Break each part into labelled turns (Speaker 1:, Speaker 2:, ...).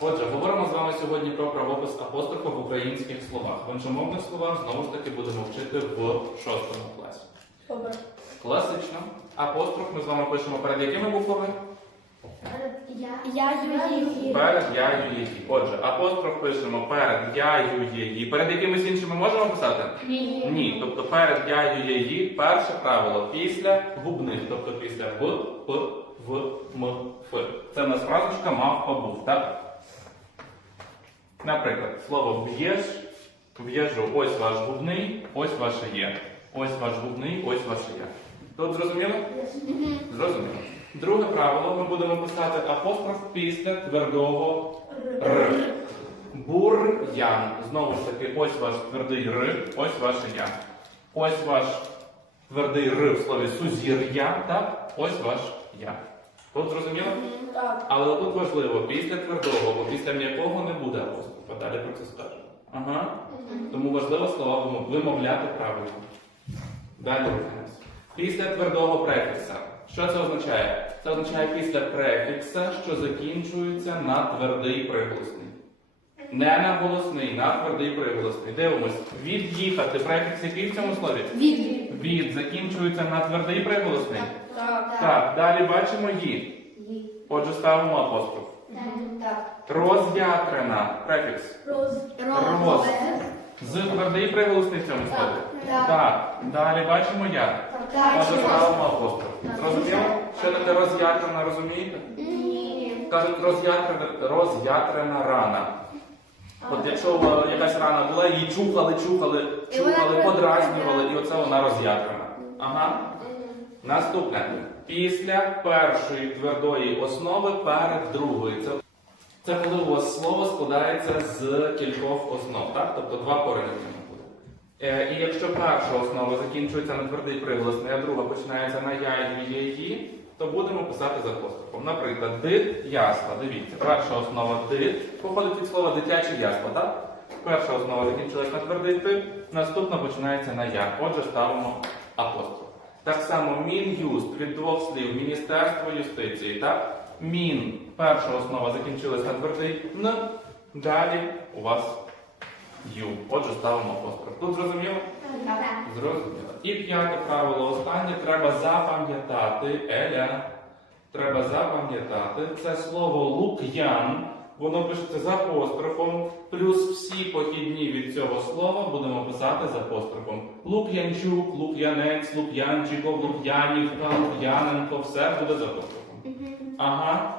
Speaker 1: Отже, говоримо з вами сьогодні про правопис апострофа в українських словах. В іншомовних словах знову ж таки будемо вчити в шостому класі.
Speaker 2: Добре.
Speaker 1: Класично. Апостроф ми з вами пишемо перед якими буквами?
Speaker 2: Я її.
Speaker 1: Перед яю її. Отже, апостроф пишемо перед яю її. Перед якимись іншими можемо писати? Ні. Ні. Тобто перед яю її перше правило після губних, тобто після б, п, в, м, ф. Це в нас фразочка мав побув, так? Наприклад, слово в'єш, в'єжу, ось ваш губний, ось ваше є. Ось ваш губний, ось ваше є. Тут зрозуміло? Зрозуміло. Друге правило ми будемо писати апостроф після твердого р. Бур'ян. Знову ж таки, ось ваш твердий р, ось ваше я. Ось ваш твердий р в слові сузір'я, так? Ось ваш я. Тут зрозуміло?
Speaker 2: Так.
Speaker 1: Але тут важливо, після твердого, бо після м'якого не буде апострофа. Далі про це скажемо. Ага. Тому важливо слова вимовляти правильно. Далі рухаємося. Після твердого префікса. Що це означає? Це означає після префікса, що закінчується на твердий приголосний. Не на голосний, на твердий приголосний. Дивимось. Від'їхати. Префікс який в цьому слові?
Speaker 2: Від.
Speaker 1: Від закінчується на твердий приголосний.
Speaker 2: Так.
Speaker 1: Так, далі бачимо ї. Отже, ставимо апостроф.
Speaker 2: Так.
Speaker 1: Роз'ятрена. Префікс.
Speaker 2: Роз.
Speaker 1: Роз. З твердий приголосний в цьому слові.
Speaker 2: Так.
Speaker 1: Так. Далі бачимо я. Отже, ставимо апостроф. Зрозуміло? Що таке роз'ятрена, розумієте?
Speaker 2: Ні.
Speaker 1: Кажуть, роз'ятрена, роз'ятрена рана. От якщо е, якась рана була, її чухали, чухали,
Speaker 2: І вона
Speaker 1: чухали, подразнювали, і оце вона роз'ятрена. Ага. Наступне. Після першої твердої основи перед другою. Це, це коли у вас слово складається з кількох основ, так? Тобто два корені буде. І якщо перша основа закінчується на твердий приголосний, а друга починається на я, ю, є, ї, то будемо писати з апострофом. Наприклад, дит, ясла. Дивіться, перша основа дит походить від слова дитяче ясла, так? Перша основа закінчилась на твердий тип, наступна починається на я. Отже, ставимо апостроф. Так само Мін'юст від двох слів Міністерство юстиції. Так? Мін. Перша основа закінчилась на твердий Н. Далі у вас Ю. Отже, ставимо апостроф. Тут зрозуміло? Зрозуміло. І п'яте правило останнє треба запам'ятати. Еля. Треба запам'ятати. Це слово лук'ян. Воно пишеться з апострофом. Плюс всі похідні від цього слова будемо писати з апострофом. Лук'янчук, Лук'янець, Лук'янчиков, Лук'янівка, Лук'яненко. Все буде з апострофом. Ага.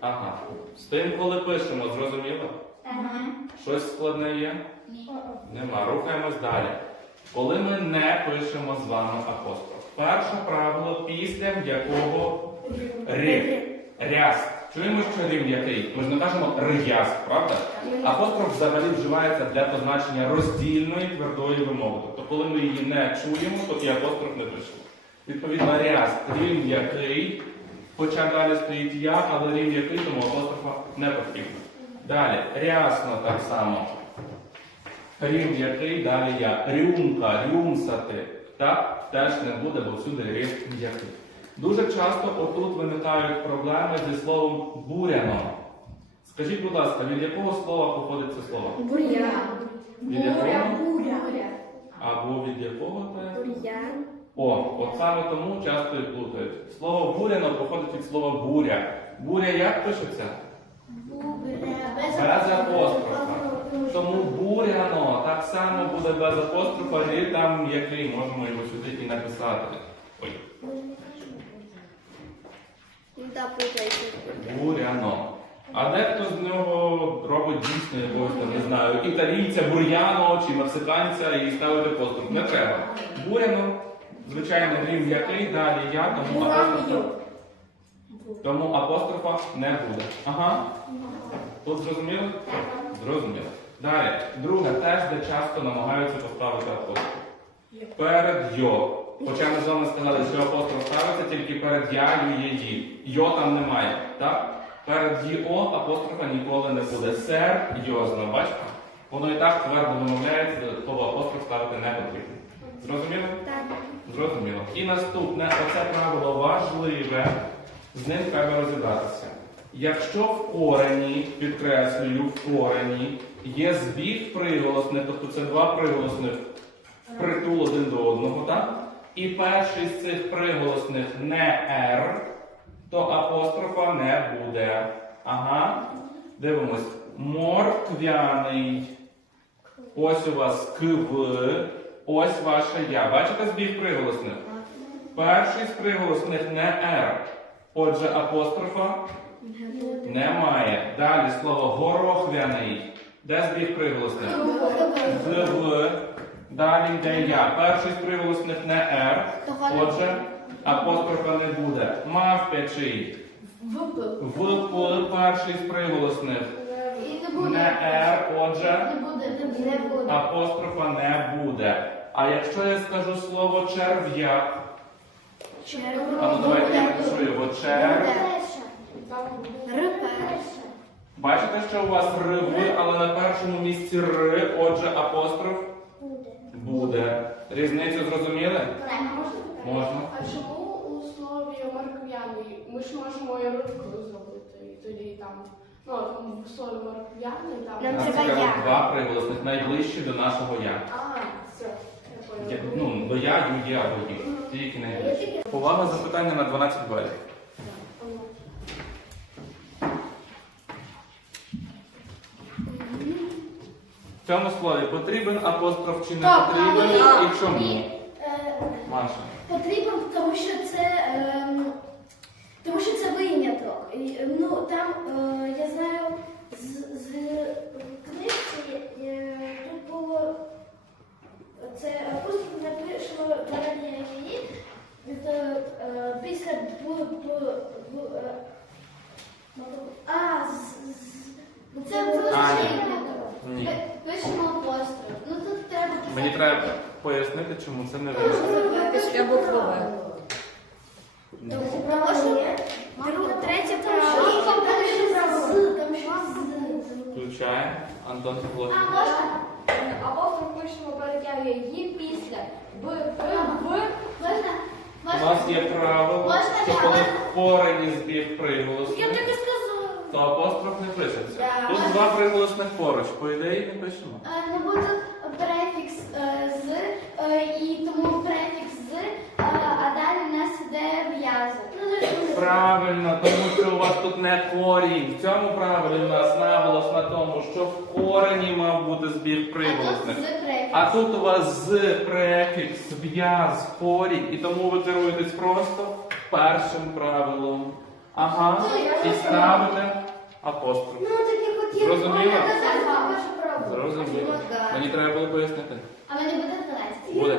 Speaker 1: Ага. З тим, коли пишемо, зрозуміло? Щось складне є? Нема. Рухаємось далі. Коли ми не пишемо з вами апостроф. Перше правило після м'якого ри. Ряст. Чуємо, що рим який? Ми ж не кажемо рияст, правда? Апостроф взагалі вживається для позначення роздільної твердої вимови. Тобто, коли ми її не чуємо, то і апостроф не пишемо. Відповідно, ряст рим який, хоча далі стоїть я, але рим який, тому апострофа не потрібно. Далі, рясно так само. Рім який, далі я. Рюмка, рюмсати. Так, теж не буде, бо всюди рім який. Дуже часто отут виникають проблеми зі словом буряно. Скажіть, будь ласка, від якого слова походить це слово?
Speaker 2: Буря.
Speaker 1: Від якого?
Speaker 2: Буря.
Speaker 1: Або від якого те?
Speaker 2: Бур'ян.
Speaker 1: О, от саме тому часто і плутають. Слово буряно походить від слова буря. Буря як пишеться? Без апострофа. Тому буряно так само буде без апострофа, і там який можемо його сюди і написати. Буряно. А дехто з нього робить дійсно якогось там, не знаю, італійця, бур'яно чи мексиканця і ставить апостроф. Не треба. Буряно, звичайно, грім який, далі я, тому апострофа, тому апострофа не буде. Ага. Тут зрозуміло? Зрозуміло. Далі, друге, теж де часто намагаються поставити апостроф. Перед йо. Хоча ми з вами сказали, що апостроф ставиться тільки перед я, ю, є, ї. Йо там немає. Так? Перед йо апострофа ніколи не буде. Сер, йозно, бачите? Воно і так твердо вимовляється, додатково апостроф ставити не потрібно. Зрозуміло?
Speaker 2: Так.
Speaker 1: Зрозуміло. І наступне, оце правило важливе, з ним треба розібратися. Якщо в корені, підкреслюю, в корені є збіг приголосних, тобто це два приголосних впритул один до одного, так? І перший з цих приголосних не «р», то апострофа не буде. Ага. Дивимось. Морквяний. Ось у вас КВ, ось ваше я. Бачите збіг приголосних? Перший з приголосних не «р». Отже, апострофа немає. Далі слово горохвяний. Де збіг приголосних? ГВ. Далі йде я. Перший з приголосних не «р». Отже, апострофа не буде. Мавпячий. ВП перший з приголосних. Не «р», отже, апострофа не буде. А якщо я скажу слово черв'як, а ну давайте я напишу його чер. Бачите, що у вас риви, але на першому місці ри, отже, апостроф буде. Різницю зрозуміли? Можна.
Speaker 3: А чому у слові морквяний ми ж можемо і рибкою зробити, і тоді там, ну в слові морквяний там.
Speaker 2: Нам
Speaker 1: Нас
Speaker 2: треба
Speaker 1: цікавить
Speaker 2: я.
Speaker 1: два приголосних найближчі до нашого я.
Speaker 3: А, все, я
Speaker 1: Я- Ну, до я, ю, є або їх. Тільки найближчі. Увага, запитання на 12 балів. В цьому слові потрібен апостроф чи не
Speaker 3: Так,
Speaker 1: потрібен і чому?
Speaker 4: Е,
Speaker 1: Маша.
Speaker 4: Потрібен, тому що це ем, тому що це виняток. І, Ну там е, я знаю з, з книжки е, тут було це апостол напишемо далі її е, після е, а з, з це просто
Speaker 1: А,
Speaker 4: ще
Speaker 1: ні.
Speaker 4: й
Speaker 1: Ні.
Speaker 4: Пишемо апостол. Ну тут треба
Speaker 1: Мені треба пояснити, чому це не виняток.
Speaker 2: Після букви В.
Speaker 4: Друге, третє право. Там ще з, там ще з.
Speaker 1: Включає Антон Флот.
Speaker 4: А можна?
Speaker 3: Апостол пишемо перед її після Б, П, В.
Speaker 4: Можна?
Speaker 1: У нас є правило,
Speaker 4: Можна
Speaker 1: що
Speaker 4: я?
Speaker 1: коли в корені збіг
Speaker 4: Я
Speaker 1: приголосних,
Speaker 4: тобі сказала.
Speaker 1: То апостроф не пишеться.
Speaker 4: Да.
Speaker 1: Тут два приголосних поруч, по ідеї не пишемо.
Speaker 4: Е, Не буде префікс е, з, е, і тому префікс з, е, а далі в нас іде в'язок. Ну.
Speaker 1: Правильно, тому що у вас тут не корінь. В цьому правилі у нас наголос на тому, що в корені мав бути збіг
Speaker 4: А тут
Speaker 1: приголосних.
Speaker 4: з префікс.
Speaker 1: А тут у вас з префікс, в'яз, корінь, і тому ви керуєтесь просто першим правилом. Ага, і ставите апостроф.
Speaker 4: Ну, так я хотіла.
Speaker 1: Зрозуміло? Зрозуміло. Мені треба було пояснити.
Speaker 4: А ви не будете? Буде.